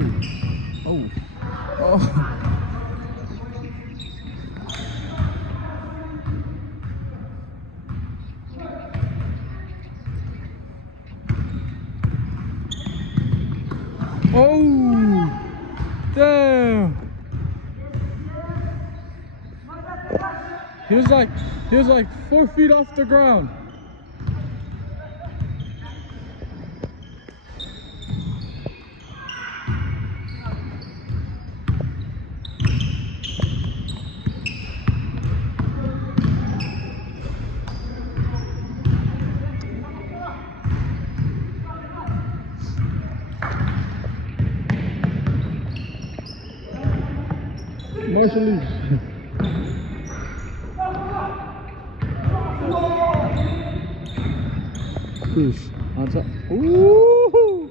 Oh. Oh. Oh. Damn. He was like 4 feet off the ground. Marshall leaves. Push on top. Ooh!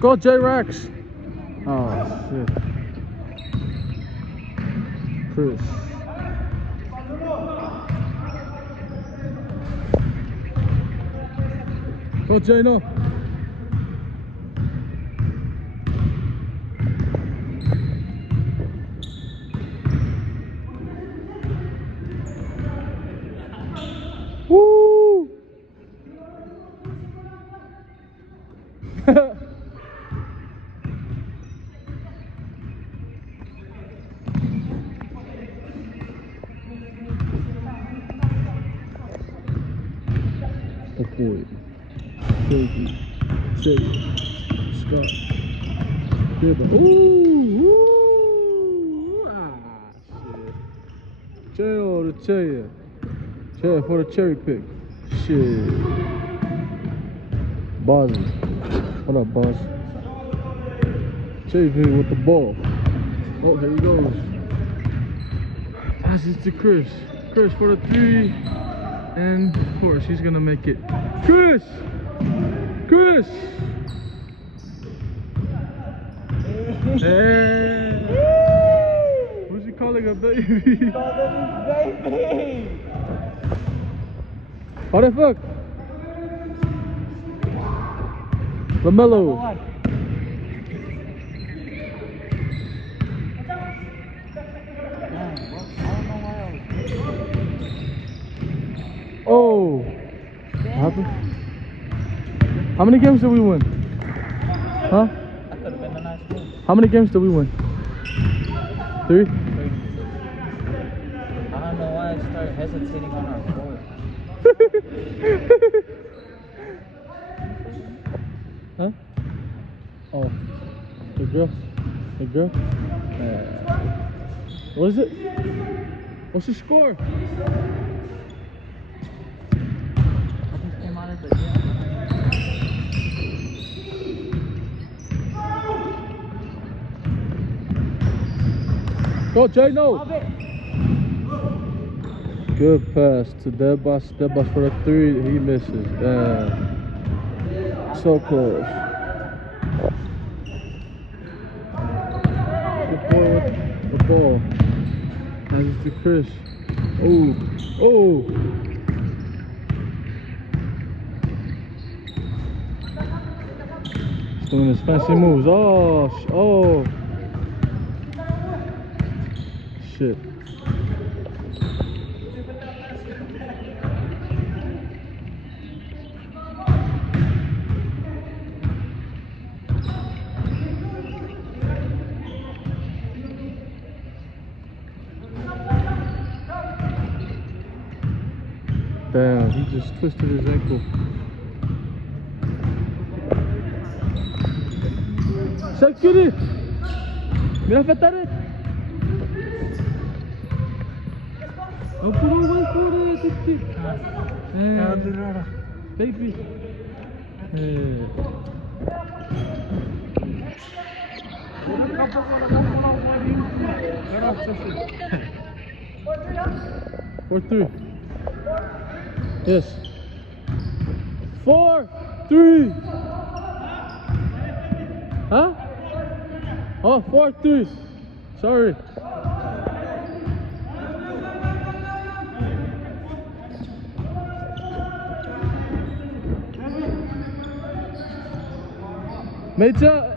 Go J-Rex! Oh shit. Chris. Go J-No! Woo! Avoid. Shaky. Shake. Scott. Dibba. Ooh! Ooh! Ah, shit. J-O to tell you. J for the cherry pick. Shit. Bozzy. What up, boss? JV with the ball. Oh, here he goes. Pass it to Chris. Chris for the 3. And of course, he's gonna make it. Chris! Chris! Yeah. Who's he calling a baby? Baby! How the fuck? LaMelo. Oh. What happened? How many games did we win? Huh? That could have been a nice game. How many games did we win? 3? I don't know why I started hesitating on our board. Huh? Oh. The girl? The girl? What is it? What's the score? I just came out of the gym. Go, Jay, no! Good pass to Debas. Debas for the 3. He misses. Damn. So close. Good boy with the ball. Pass it to Chris. Oh. Oh. He's doing his fancy moves. Oh. Oh. Shit. Damn, he just twisted his ankle. Sekiri! Mira, fetare. Oh, put away for it. Baby. Four, three. Yes. 4, 3. Huh? Oh, 4, 3. Sorry. Major,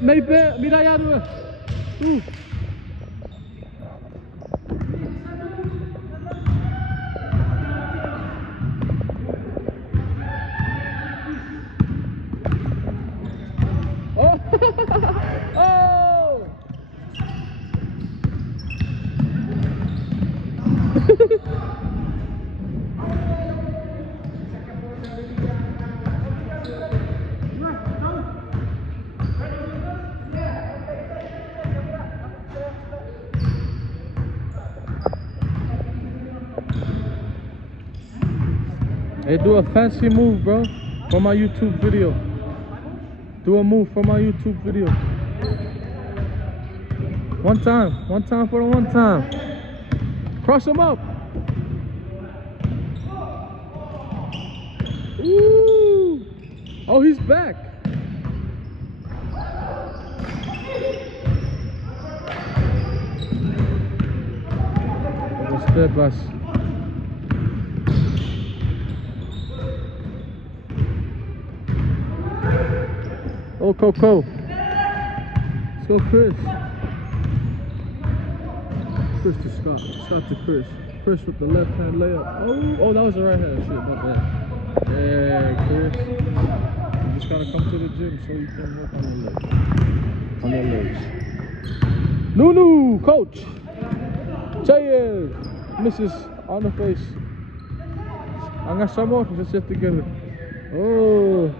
maybe, Mirayaru. Oh! Oh! Hey, do a fancy move, bro, for my YouTube video. Do a move for my YouTube video. One time for the one time. Cross him up. Ooh. Oh, he's back. Respect, boss. Oh, Coco. Let's go, Chris. Chris to Scott. Scott to Chris. Chris with the left hand layup. Oh, that was the right hand. Shit, about that. Yeah, Chris. You just gotta come to the gym so you can work on your legs. On your legs. Nunu, coach. Chayel. Mrs. on the face. Angas Samor, just sit together. Oh.